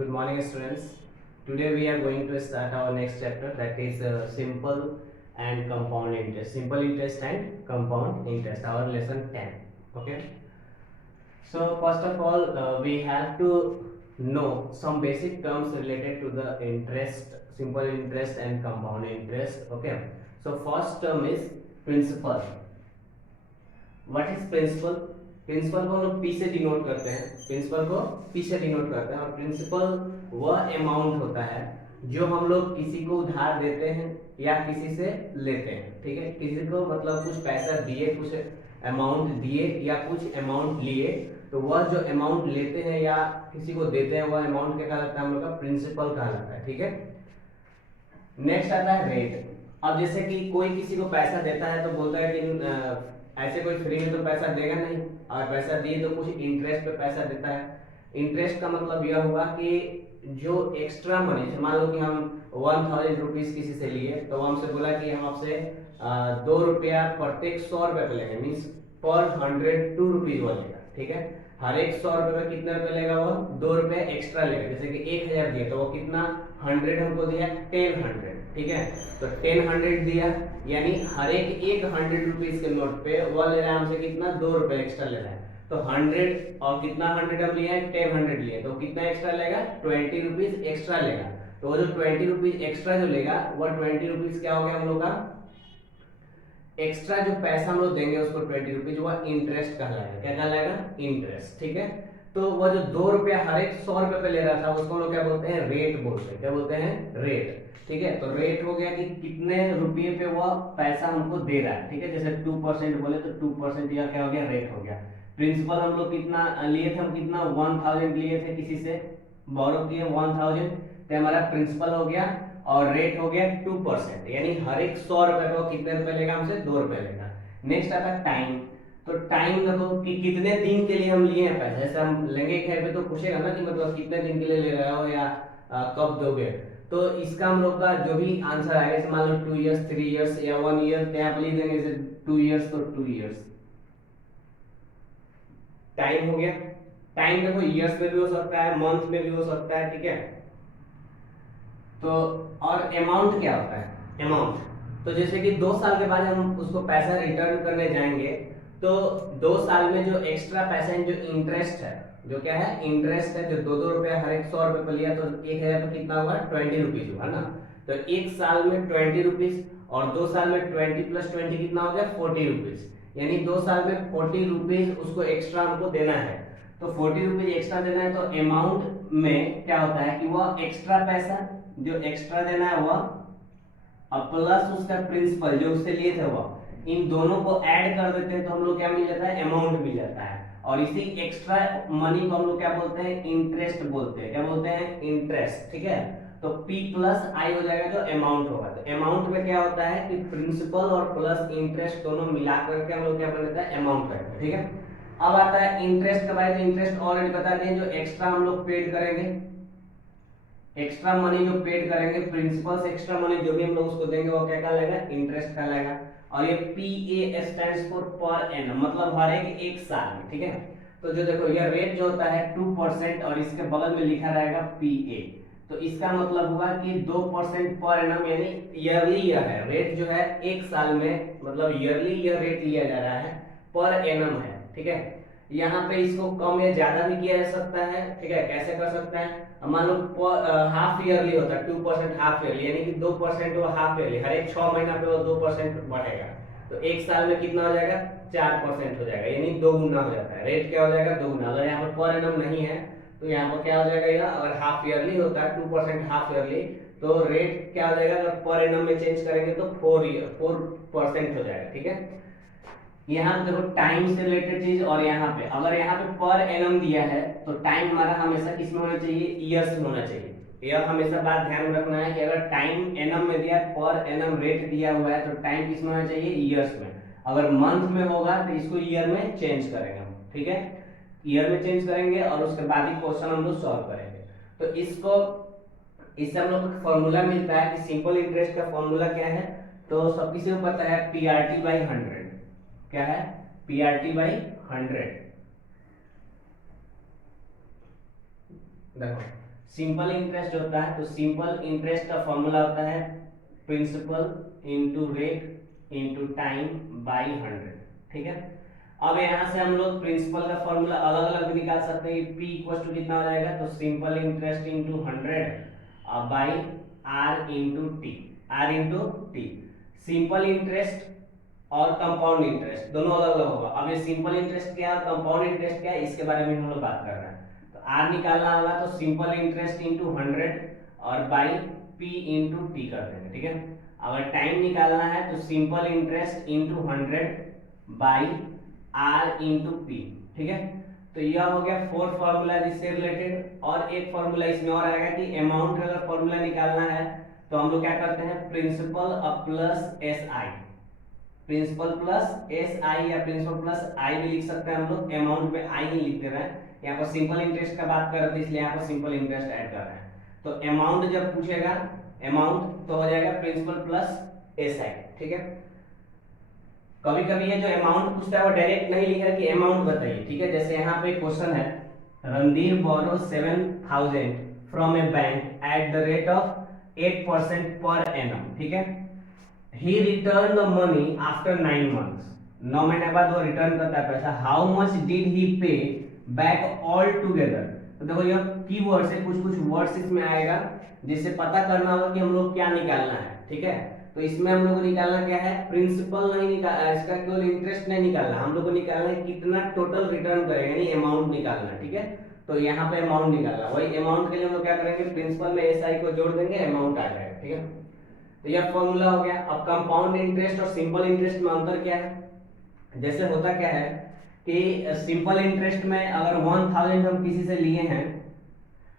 Good morning, students. Today we are going to start our next chapter, that is simple and compound interest. Simple interest and compound interest. Our lesson 10. Okay. So first of all, we have to know some basic terms related to the interest, simple interest and compound interest. Okay. So first term is principal. What is principal? Principal को हम लोग P से denote करते हैं, principal को P से denote करते हैं। और प्रिंसिपल वह अमाउंट होता है जो हम लोग किसी को उधार देते हैं या किसी से लेते हैं। ठीक है, किसी को मतलब कुछ पैसा दिए, कुछ अमाउंट दिए या कुछ अमाउंट लिए, तो वह जो अमाउंट लेते हैं या किसी को देते हैं वह अमाउंट क्या कहलाता है? हम लोग का प्रिंसिपल कहलाता है। ठीक है, नेक्स्ट आता है रेट। अब जैसे कि कोई किसी को पैसा देता है तो बोलता है कि ऐसे कोई फ्री में तो पैसा देगा नहीं, और पैसा दिए तो कुछ इंटरेस्ट पे पैसा देता है। इंटरेस्ट का मतलब यह हुआ कि जो एक्स्ट्रा मनी, मान लो कि हम 1000 रुपीज किसी से लिए, तो वो हमसे बोला कि हम आपसे 2 रुपया प्रत्येक 100 रुपये पे लेंगे, मीन्स पर 100 2 रुपीज वो लेगा। ठीक है, हर एक 100 रुपये में कितने रुपए लेगा? वो 2 रुपये एक्स्ट्रा लेगा। जैसे कि 1000 दिया तो वो कितना 100 हमको दिया, 1000। ठीक है, तो 1000 दिया, यानी हर एक 100 रुपीज के नोट पे वो ले रहा है हमसे कितना? 2 रुपए एक्स्ट्रा ले रहा है। तो 100 और कितना 100 हम लिया है? 1000 लिया, तो कितना एक्स्ट्रा लेगा? 20 रुपीज एक्स्ट्रा लेगा। तो वो जो 20 रुपीज एक्स्ट्रा जो लेगा, वो 20 रुपीज क्या हो गया हम लोग का? एक्स्ट्रा जो पैसा हम लोग देंगे उसको 20 रुपीज, वह इंटरेस्ट कहलाएगा। क्या कहलाएगा? इंटरेस्ट। ठीक है, तो वह जो 2 रुपया हर एक 100 रुपये पे ले रहा था उसको हम लोग क्या बोलते हैं? रेट बोलते हैं। क्या बोलते हैं? रेट। ठीक है, तो रेट हो गया कि कितने रुपये पे वह पैसा हमको दे रहा है। ठीक है, जैसे 2% बोले तो 2% या क्या हो गया? रेट हो गया। प्रिंसिपल हम लोग कितना लिए थे? हम कितना 1000 लिए थे, किसी से बोरो किए 1000, तो हमारा प्रिंसिपल हो गया और रेट हो गया 2%, यानी हर एक 100 रुपए को कितने रुपए लेगा हमसे? 2 रुपए लेगा। नेक्स्ट आता है टाइम। तो टाइम देखो कि कितने दिन के लिए हम लिए हैं पैसा। जैसे हम लेंगे घर पे तो पूछेगा ना कि मतलब कितने दिन के लिए ले रहे हो या कब दोगे। तो इसका हम लोग का जो भी आंसर आएगा, जैसे मान लो 2 इयर्स, 3 इयर्स या 1 ईयर, तो यहाँ पर लिख देंगे जैसे 2 इयर्स तो 2 इयर्स। टाइम हो गया। टाइम देखो ईयर्स में भी हो सकता है, मंथ में भी हो सकता है। ठीक है, तो और अमाउंट क्या होता है? अमाउंट तो जैसे कि 2 साल के बाद हम उसको पैसा रिटर्न करने जाएंगे, तो 2 साल में जो एक्स्ट्रा पैसा है, जो इंटरेस्ट है, जो क्या है? इंटरेस्ट है, जो 2-2 रुपया हर एक 100 रुपये पर लिया, तो 1000 पे कितना हुआ? 20 रुपीज हुआ ना। तो एक साल में 20 रुपीज और 2 साल में 20 प्लस 20 कितना हो गया? 40 रुपीज, यानी 2 साल में 40 रुपीज उसको एक्स्ट्रा हमको देना है। तो 40 रुपीज एक्स्ट्रा देना है, तो अमाउंट में क्या होता है कि वह एक्स्ट्रा पैसा जो एक्स्ट्रा देना है वह, और प्लस उसका प्रिंसिपल जो उससे लिए थे वह, इन दोनों को ऐड कर देते हैं तो हम लोग क्या मिल जाता है? अमाउंट मिल जाता है। और इसी एक्स्ट्रा मनी को हम लोग क्या बोलते हैं? इंटरेस्ट बोलते हैं। क्या बोलते हैं? इंटरेस्ट। ठीक है, तो P प्लस आई हो जाएगा जो अमाउंट होगा। तो अमाउंट में क्या होता है कि प्रिंसिपल और प्लस इंटरेस्ट दोनों मिला करके हम लोग क्या बन जाता है? अमाउंट करते हैं। ठीक है, अब आता है इंटरेस्ट कब आए? तो इंटरेस्ट ऑलरेडी बता दें, जो एक्स्ट्रा हम लोग पेड करेंगे, एक्स्ट्रा मनी जो पेड करेंगे, प्रिंसिपल से एक्स्ट्रा मनी जो भी हम लोग उसको देंगे वो क्या कहलाएगा? इंटरेस्ट कहलाएगा। और ये PA stands for per annum, मतलब हर एक साल में। ठीक है, तो जो देखो ये रेट जो होता है 2% और इसके बगल में लिखा रहेगा PA, तो इसका मतलब हुआ कि 2% पर एनम, यानी ईयरली ईयर है। रेट जो है एक साल में, मतलब ईयरली ईयर रेट लिया जा रहा है, पर एनम है। ठीक है, यहाँ पे इसको कम या ज्यादा भी किया जा सकता है। ठीक है, कैसे कर सकता है? मान लो हाफ ईयरली होता है 2% हाफ ईयरली, यानी कि 2% वो हाफ ईयरली, हर एक 6 महीना पे वो 2% बढ़ेगा। तो एक साल में कितना हो जाएगा? 4% हो जाएगा, यानी 2 गुना हो जाता है। रेट क्या हो जाएगा? 2 गुना। अगर यहाँ पर एनम नहीं है तो यहाँ पर क्या हो जाएगा? या अगर हाफ ईयरली होता है 2% हाफ ईयरली, तो रेट क्या हो जाएगा? अगर पर एनम में चेंज करेंगे तो 4% हो जाएगा। ठीक है, यहाँ पे देखो टाइम से रिलेटेड चीज, और यहाँ पे अगर यहाँ पे पर एनम दिया है तो टाइम हमारा हमेशा किस में होना चाहिए? ईयर्स में होना चाहिए। यह हमेशा बात ध्यान में रखना है कि अगर टाइम एनम में दिया है, पर एनम रेट दिया हुआ है, तो टाइम किस में होना चाहिए? ईयर्स में। अगर मंथ में होगा तो इसको ईयर में चेंज करेंगे हम। ठीक है, ईयर में चेंज करेंगे और उसके बाद ही क्वेश्चन हम लोग सॉल्व करेंगे। तो इससे हम लोग को फॉर्मूला मिलता है कि सिंपल इंटरेस्ट का फॉर्मूला क्या है? तो सब किसी को पता है, PRT/100। क्या है? PRT/100। देखो सिंपल इंटरेस्ट होता है तो सिंपल इंटरेस्ट का फॉर्मूला होता है principal into rate into time by 100, ठीक है। अब यहाँ से हम लोग प्रिंसिपल का फॉर्मूला अलग अलग भी निकाल सकते हैं। P इक्वल टू कितना हो जाएगा, तो simple interest into 100 by R into T, R into T. Simple interest और कंपाउंड इंटरेस्ट दोनों अलग अलग होगा। अब ये सिंपल इंटरेस्ट क्या है, कंपाउंड इंटरेस्ट क्या है, इसके बारे में हम लोग बात कर रहे हैं। तो आर निकालना होगा तो सिंपल इंटरेस्ट इंटू 100 और बाई पी इंटू टी कर देंगे, ठीक है। अगर टाइम निकालना है तो simple interest into 100 by R into P, ठीक है। तो यह हो गया 4 फॉर्मूला जिससे रिलेटेड। और एक फॉर्मूला इसमें और आएगा कि अमाउंट का अगर फॉर्मूला निकालना है तो हम लोग क्या करते हैं, principal plus S I, principal plus S I या प्रिंसिपल प्लस आई भी लिख सकते हैं हम लोग। अमाउंट में आई नहीं लिख दे रहे हैं, यहाँ पर सिंपल इंटरेस्ट का बात कर रहे थे इसलिए यहाँ पर सिंपल इंटरेस्ट ऐड कर रहे हैं। तो अमाउंट जब पूछेगा अमाउंट तो हो जाएगा प्रिंसिपल प्लस एस आई, ठीक है। कभी कभी ये जो अमाउंट पूछता है वो डायरेक्ट नहीं लिखा कि अमाउंट बताइए, ठीक है। जैसे यहाँ पे क्वेश्चन है, Randhir borrow 7000 from a bank at the rate of 8% per annum, ठीक है। He return the money after 9 months, 9 महीने बाद वो रिटर्न करता है पैसा। हाउ मच डिड ही पे बैक ऑल टुगेदर। तो देखो ये कीवर्ड से कुछ कुछ वर्ड्स इसमें आएगा जिससे पता करना होगा कि हम लोग क्या निकालना है, ठीक है। तो इसमें हम लोग को निकालना क्या है, प्रिंसिपल नहीं निकालना, इसका केवल इंटरेस्ट नहीं निकालना, हम लोग को निकालना है कितना टोटल रिटर्न करेगा, यानी अमाउंट निकालना है, ठीक है। तो यहाँ पे अमाउंट निकालना, वही अमाउंट के लिए हम लोग क्या करेंगे, प्रिंसिपल में एस आई को जोड़ देंगे, अमाउंट आ जाएगा, ठीक है। तो यह फॉर्मूला हो गया। अब कंपाउंड इंटरेस्ट और सिंपल इंटरेस्ट में अंतर क्या है, जैसे होता क्या है कि सिंपल इंटरेस्ट में अगर 1000 हम किसी से लिए हैं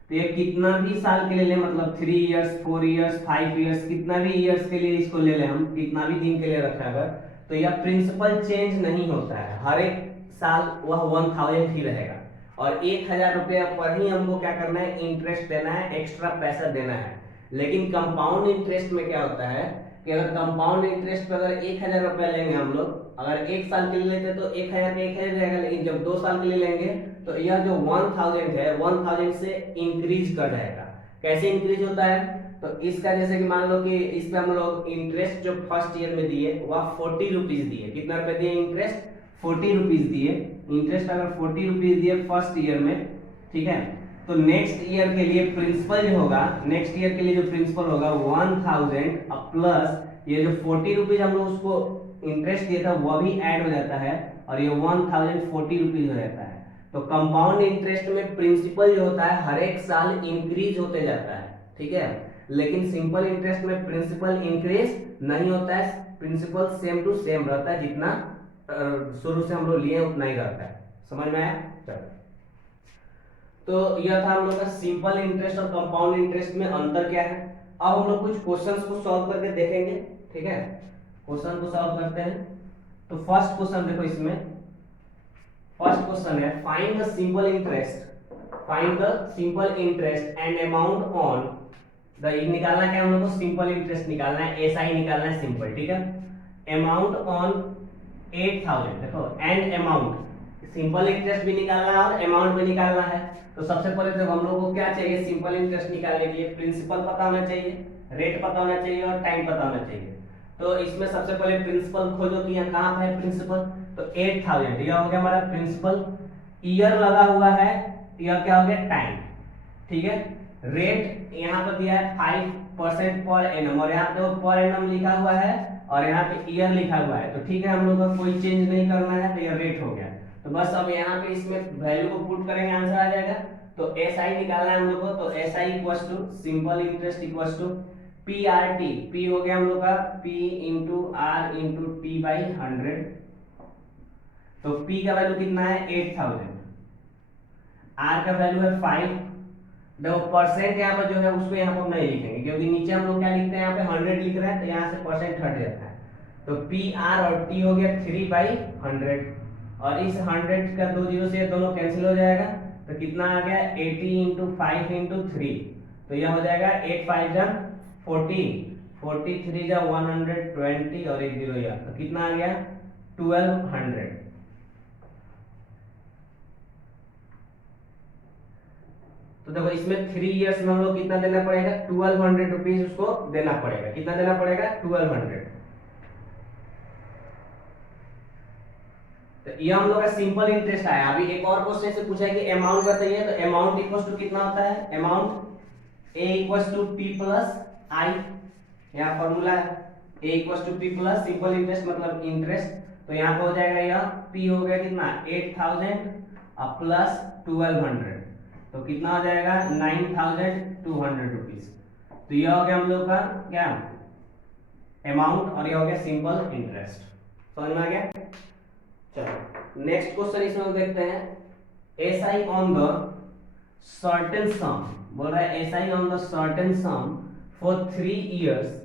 तो ये कितना भी साल के लिए ले, मतलब 3 इयर्स 4 इयर्स 5 इयर्स, कितना भी इयर्स के लिए इसको ले ले हम, कितना भी दिन के लिए रखा अगर, तो यह प्रिंसिपल चेंज नहीं होता है, हर एक साल वह 1000 ही रहेगा। और 1000 रुपया पर ही हमको क्या करना है, इंटरेस्ट देना है, एक्स्ट्रा पैसा देना है। लेकिन कंपाउंड इंटरेस्ट में क्या होता है कि अगर कंपाउंड इंटरेस्ट पे अगर 1000 रुपया लेंगे हम लोग, अगर 1 साल के लिए लेते तो 1000 पे 1000 रहेगा, लेकिन जब 2 साल के लिए लेंगे तो यह जो 1000 है 1000 से इंक्रीज कर जाएगा। कैसे इंक्रीज होता है, तो इसका जैसे कि मान लो कि इस पे हम लोग इंटरेस्ट जो फर्स्ट ईयर में दिए वह 40 रुपीज दिए, कितना रुपए दिए, इंटरेस्ट 40 रुपीज दिए। इंटरेस्ट अगर 40 रुपीज दिए फर्स्ट ईयर में, ठीक है, तो नेक्स्ट ईयर के लिए प्रिंसिपल जो होगा, नेक्स्ट ईयर के लिए जो प्रिंसिपल होगा 1000 प्लस ये जो 40 रुपीज हम लोग उसको इंटरेस्ट दिया था वह भी ऐड हो जाता है और ये 1040 रुपीज हो जाता है। तो कंपाउंड इंटरेस्ट में प्रिंसिपल जो होता है हर एक साल इंक्रीज होते जाता है, ठीक है। लेकिन सिंपल इंटरेस्ट में प्रिंसिपल इंक्रीज नहीं होता है, प्रिंसिपल सेम टू सेम रहता है, जितना शुरू से हम लोग लिए उतना ही रहता है। समझ में आया, चलो। तो यह था हम लोग का सिंपल इंटरेस्ट और कंपाउंड इंटरेस्ट में अंतर क्या है। अब हम लोग कुछ क्वेश्चंस को सॉल्व करके देखेंगे, ठीक है। क्वेश्चन को सॉल्व करते हैं। तो फर्स्ट क्वेश्चन देखो, इसमें फर्स्ट क्वेश्चन है find the simple interest, find the simple interest and amount on the, निकालना क्या हम लोग को, सिंपल इंटरेस्ट निकालना है, एसआई निकालना है सिंपल, ठीक है। अमाउंट ऑन 8000, देखो एंड अमाउंट, सिंपल इंटरेस्ट भी निकालना है और अमाउंट भी निकालना है। तो सबसे पहले तो हम लोग को क्या चाहिए, सिंपल इंटरेस्ट निकालने के लिए प्रिंसिपल पता होना चाहिए, रेट पता होना चाहिए और टाइम पता होना चाहिए। तो इसमें सबसे पहले प्रिंसिपल खोजो कि यहाँ कहाँ पे है प्रिंसिपल, तो 8000 यह हो गया हमारा प्रिंसिपल। ईयर लगा हुआ है, ईयर क्या हो गया, टाइम, ठीक है। रेट यहाँ पर दिया है 5% पर एनम और यहाँ पे पर एनम लिखा हुआ है और यहाँ पे ईयर लिखा हुआ है, तो ठीक है, हम लोग को कोई चेंज नहीं करना है, तो यह रेट हो गया। तो बस अब यहाँ पे इसमें वैल्यू को पुट करेंगे, आंसर आ जाएगा। तो एस आई निकालना है हम लोग को, तो S I equals to simple interest equals to P R T, P हो गया हम लोग का P into R into T by 100। तो पी का वैल्यू कितना है 8000, आर का वैल्यू है 5। देखो परसेंट यहाँ पर जो है उसको यहाँ पर नहीं लिखेंगे क्योंकि नीचे हम लोग क्या लिखते हैं, यहाँ पे 100 लिख रहे हैं तो यहाँ से परसेंट हट जाता है। तो पी आर और टी हो गया 3/100 और इस 100 का 2 जीरो से ये दोनों कैंसिल हो जाएगा, तो कितना आ गया 80 इंटू 5 इंटू 3, तो यह हो जाएगा 8 5 जा 40, 43 जा 120 और 1 जीरो या, तो कितना आ गया 1200। तो तो देखो इसमें 3 इयर्स में हम लोग कितना देना पड़ेगा, 1200 रुपीज उसको देना पड़ेगा। कितना देना पड़ेगा, 1200। तो ये हम लोग का सिंपल इंटरेस्ट आया। अभी एक और क्वेश्चन से पूछा है कि अमाउंट बताइए, तो अमाउंट इक्वल टू कितना होता है, amount A equal to P plus I, यहाँ फॉर्मूला है A equal to P plus simple interest मतलब इंटरेस्ट। तो यहाँ पे हो जाएगा यह पी हो गया कितना 8000 प्लस 1200, तो कितना हो जाएगा 9200 रुपीज। तो यह हो गया हम लोग का क्या अमाउंट और यह हो गया सिंपल इंटरेस्ट। समझ में आ गया। चलो नेक्स्ट क्वेश्चन इसमें हम देखते हैं, S I on the certain सम, बोल रहा है S I on the certain some for 3 years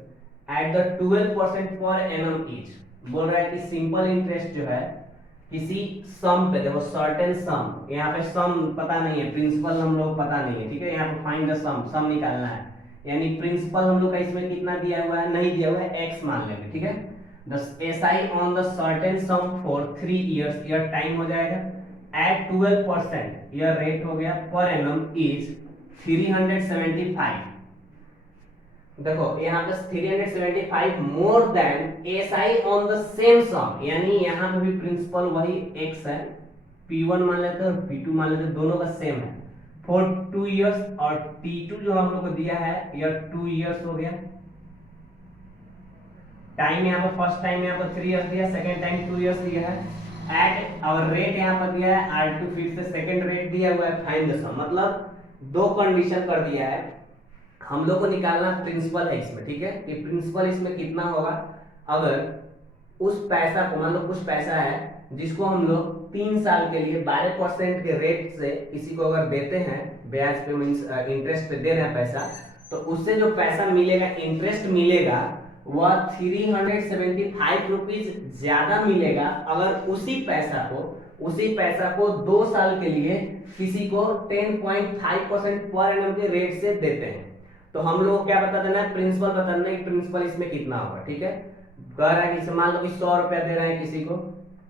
at the 12% per annum each. बोल रहा है कि सिंपल इंटरेस्ट जो है किसी सम पे, देखो सर्टेन सम, यहाँ पे सम पता नहीं है, प्रिंसिपल हम लोग पता नहीं है, ठीक है। यहाँ पे फाइंड द सम निकालना है, यानी प्रिंसिपल हम लोग का इसमें कितना दिया हुआ है, नहीं दिया हुआ है, x मान लेंगे, ठीक है। The SI on the certain some for 3 years, यह टाइम हो जाएगा एट 12%, यह रेट हो गया पर एनम इज 375। देखो यहाँ पे 375 more than SI on the same sum, यानी यहाँ पे भी प्रिंसिपल वही x है, P1 मान लेते हैं और P2 मान लेते हैं, दोनों का सेम है फॉर 2 इयर्स, और T2 जो हम लोग को दिया है यह 2 इयर्स हो गया। टाइम यहाँ पर फर्स्ट टाइम यहाँ पर 3 इयर्स दिया, सेकंड टाइम 2 इयर्स दिया है। एट और रेट यहाँ पर दिया है R2, फिर से सेकंड रेट दिया हुआ है, फाइंड द सम, मतलब दो कंडीशन कर दिया है। हम लोग को निकालना प्रिंसिपल है इसमें, ठीक है। ये प्रिंसिपल इसमें कितना होगा, अगर उस पैसा को, मान लो कुछ पैसा है जिसको हम लोग 3 साल के लिए 12% के रेट से किसी को अगर देते हैं, ब्याज पे मींस इंटरेस्ट पे दे रहे हैं पैसा, तो उससे जो पैसा मिलेगा, इंटरेस्ट मिलेगा, वह 375 रुपीज ज्यादा मिलेगा अगर उसी पैसा को 2 साल के लिए किसी को 10.5% पर एनम के रेट से देते हैं। तो हम लोग क्या बता देना है, प्रिंसिपल बता देना है कि प्रिंसिपल इसमें कितना होगा, ठीक है। कह रहा है कि मान लो कि 100 रुपया दे रहे हैं किसी को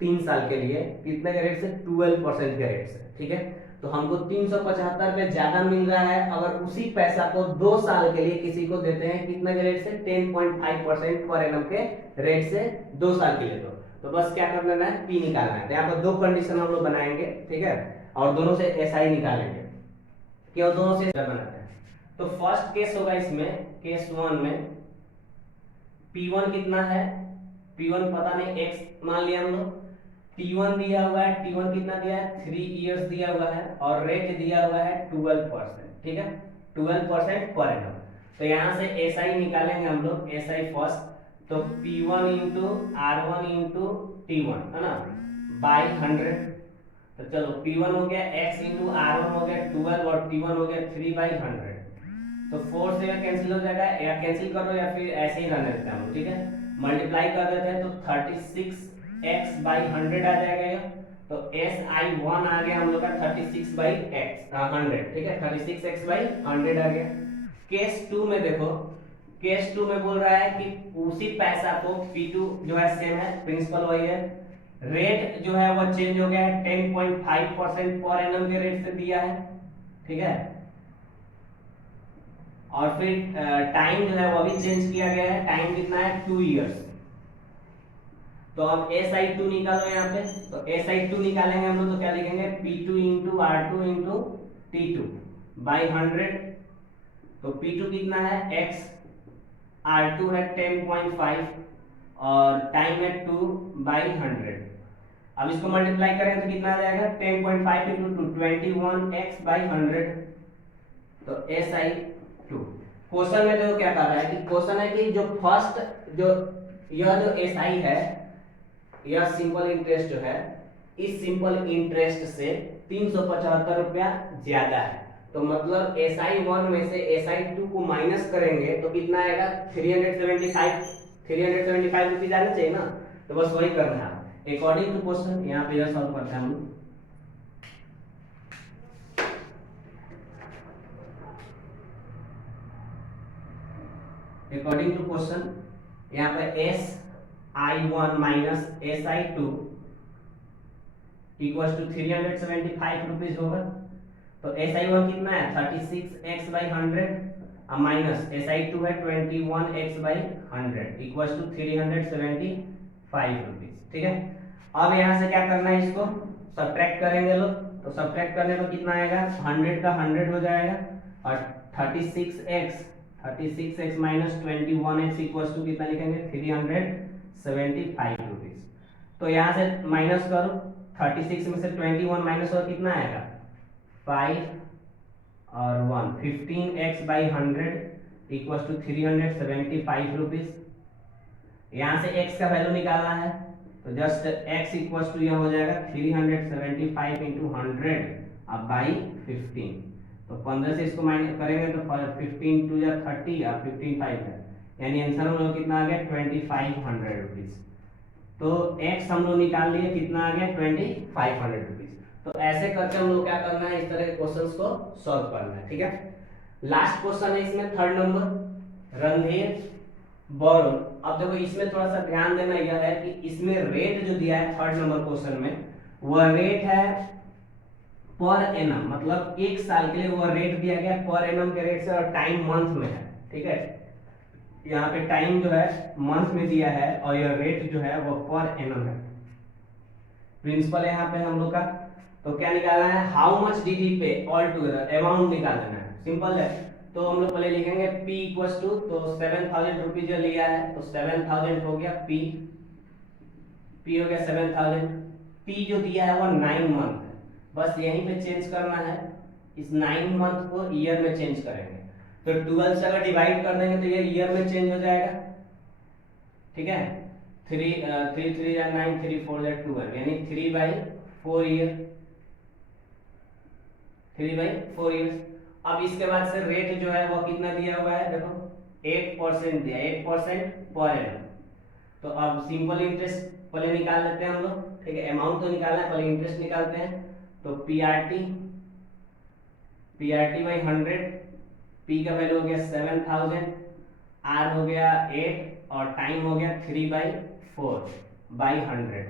3 साल के लिए, कितने के रेट से, 12% के रेट से, ठीक है। तो हमको 375 रुपये ज्यादा मिल रहा है अगर उसी पैसा को 2 साल के लिए किसी को देते हैं, कितने के रेट से, 10.5% पर एनम के रेट से 2 साल के लिए। तो बस क्या कर लेना है, पी निकालना है। तो यहाँ पर 2 कंडीशन हम लोग बनाएंगे, ठीक है, और दोनों से एसआई निकालेंगे, क्यों दोनों से बनाते हैं। तो फर्स्ट केस होगा इसमें, केस 1 में P1 कितना है, P1 पता नहीं, x मान लिया हम लोग, T1 दिया हुआ है, T1 कितना दिया है, 3 इयर्स दिया हुआ है, और रेट दिया हुआ है 12%, ठीक है, 12% पर एनम। तो यहाँ से SI निकालेंगे हम लोग, SI फर्स्ट, तो P1 into R1 into T1 है ना, बाई 100। तो चलो P1 हो गया x इंटू R1 हो गया 12 और T1 हो गया 3/100। तो 4 से यह कैंसिल हो जाएगा, या कैंसिल करो या फिर ऐसे ही रहने देते हैं हम, ठीक है। मल्टीप्लाई कर देते हैं तो 36x/100 आ जाएगा ये। तो SI1 आ गया हम लोग का 36/100, ठीक है, 36x/100 आ गया। केस 2 में देखो, केस 2 में बोल रहा है कि उसी पैसा को P2 जो है सेम है, प्रिंसिपल वही है, रेट जो है वो चेंज हो गया है, 10.5% पर एनम के रेट से दिया है, ठीक है। और फिर टाइम जो है वो भी चेंज किया गया है, टाइम कितना है, 2 इयर्स। तो अब SI2 निकालो यहाँ पे, तो SI2 निकालेंगे हम लोग, तो क्या लिखेंगे, P2 into R2 into T2 by 100। तो P2 कितना है x, R2 है 10.5 और टाइम है 2/100। अब इसको मल्टीप्लाई करें तो कितना आ जाएगा, 10.5 इंटू 21x/100। तो SI2। क्वेश्चन में देखो क्या कह रहा है कि क्वेश्चन है कि जो फर्स्ट जो यह जो SI है, यह सिंपल इंटरेस्ट जो है, इस सिंपल इंटरेस्ट से 375 रुपया ज्यादा है। तो मतलब SI1 में से SI2 को माइनस करेंगे तो कितना आएगा, 375 रुपीज आना चाहिए ना। तो बस वही करना है अकॉर्डिंग टू क्वेश्चन। यहाँ पे यह सॉल्व करते हैं हम लोग। अकॉर्डिंग टू क्वेश्चन यहाँ पे SI1 minus SI2 equals to 375 rupees होगा। तो SI1 कितना है 36x बाई 100 माइनस SI2 है 21x by 100 equal to 375 rupees. ठीक है, अब यहाँ से क्या करना है, इसको सब्ट्रैक्ट करेंगे लोग, तो सब्ट्रैक्ट करने पर कितना आएगा 100 का 100 हो जाएगा और 36x minus 21x equal to कितना लिखेंगे 375 रुपीज। तो यहाँ से माइनस करो, 36 में से 21 माइनस और कितना आएगा 5 और 1 15x by 100 equal to 375 rupees. यहाँ से x का वैल्यू निकालना है तो जस्ट x इक्वल टू यह हो जाएगा 375 इंटू 100 अब बाई 15। तो 15 से इसको माइनस करेंगे तो 15 टू या 30 और 15 5 है, यानी आंसर हम लोग कितना आ गया 2500 रुपीज। तो x हम लोग निकाल लिए कितना आ गया 2500 रुपीज। तो ऐसे करके हम लोग क्या करना है, इस तरह के क्वेश्चंस को सॉल्व करना है। ठीक है, लास्ट क्वेश्चन है इसमें 3rd नंबर रणधीर बोरो। अब देखो इसमें थोड़ा सा ध्यान देना यह है कि इसमें रेट जो दिया है 3rd नंबर क्वेश्चन में, वह रेट है पर एनम, मतलब एक साल के लिए वह रेट दिया गया पर एनम के रेट से और टाइम मंथ में है। ठीक है, यहाँ पे टाइम जो है मंथ में दिया है और यह रेट जो है वो पर एनम है। प्रिंसिपल है यहाँ पे हम लोग का, तो क्या निकालना है हाउ मच डिड ही पे ऑल टुगेदर, अमाउंट निकालना है, सिंपल है। तो हम लोग पहले लिखेंगे P इक्वल्स टू, तो 7000 रुपीज जो लिया है तो 7000 हो गया P हो गया 7000। P जो दिया है वो 9 मंथ है, बस यहीं पे चेंज करना है, इस 9 मंथ को ईयर में चेंज करेंगे। तो 12 से अगर डिवाइड कर देंगे तो ये ईयर में चेंज हो जाएगा। ठीक है, 3 3 या 9 3 4 या 12 यानी 3/4 ईयर, 3/4 ईयर्स। अब इसके बाद से रेट जो है वो कितना दिया हुआ है, देखो 8% दिया, 8% पर एनम। तो अब सिंपल इंटरेस्ट पहले निकाल लेते हैं हम लोग। ठीक है, अमाउंट तो निकालना है, पहले इंटरेस्ट निकालते हैं। तो PRT बाई 100, P का वैल्यू हो गया 7000, R हो गया 8 और टाइम हो गया 3/4 बाई 100।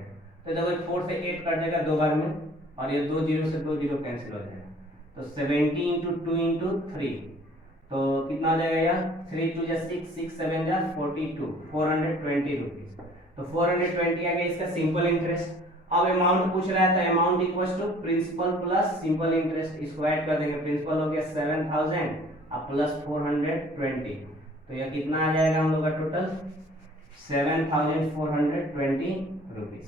तो देखो 4 से 8 कट जाएगा 2 बार में और ये 2 जीरो से 2 जीरो कैंसिल हो जाएगा। तो 70 इंटू 2 इंटू 3 तो कितना हो जाएगा यार 3 2 जा 6 6 7 जा 42 420 रुपीज। तो 420 आ गया इसका सिंपल इंटरेस्ट। अब अमाउंट पूछ रहा है तो amount equals to principal plus simple interest, इसको ऐड कर देंगे। प्रिंसिपल हो गया 7000 और प्लस 420, तो यह कितना आ जाएगा हम लोग का टोटल 7420 रुपीज।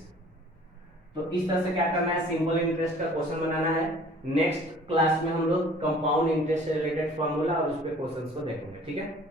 तो इस तरह से क्या करना है, सिंपल इंटरेस्ट का क्वेश्चन बनाना है। नेक्स्ट क्लास में हम लोग कंपाउंड इंटरेस्ट से रिलेटेड फॉर्मूला और उस पे क्वेश्चंस को देखेंगे। ठीक है।